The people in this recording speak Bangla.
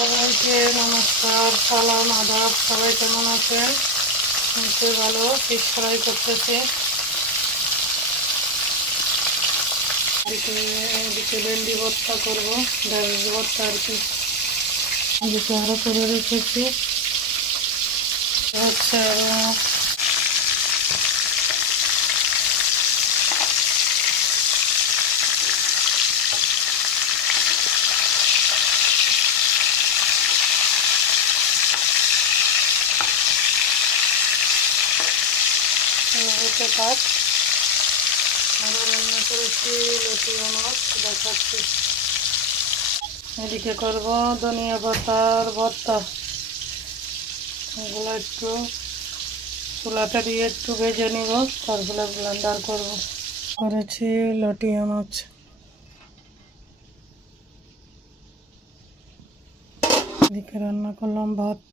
সবাইকে নমস্কার, সালাম, আদাব। সবাই কেমন আছেন? নিশ্চয়ই ভালো। ফিশ ফ্রাই করতেছি। এদিকে ভেন্ডি ভর্তা করবো, ঢেঁড়স ভর্তা আর কি। এদিকে আরো করে রেখেছি হচ্ছে হতে পাক। আরো রান্না করেছি লতি মাছ, দেখাচ্ছি। এদিকে করব ধনিয়া পাতার ভর্তা। এগুলো একটু চুলাটা দিয়ে একটু ভেজে নিব, তারপরে ব্লেন্ডার করব। করেছি লটিয়া মাছ। এদিকে রান্না করলাম ভাত।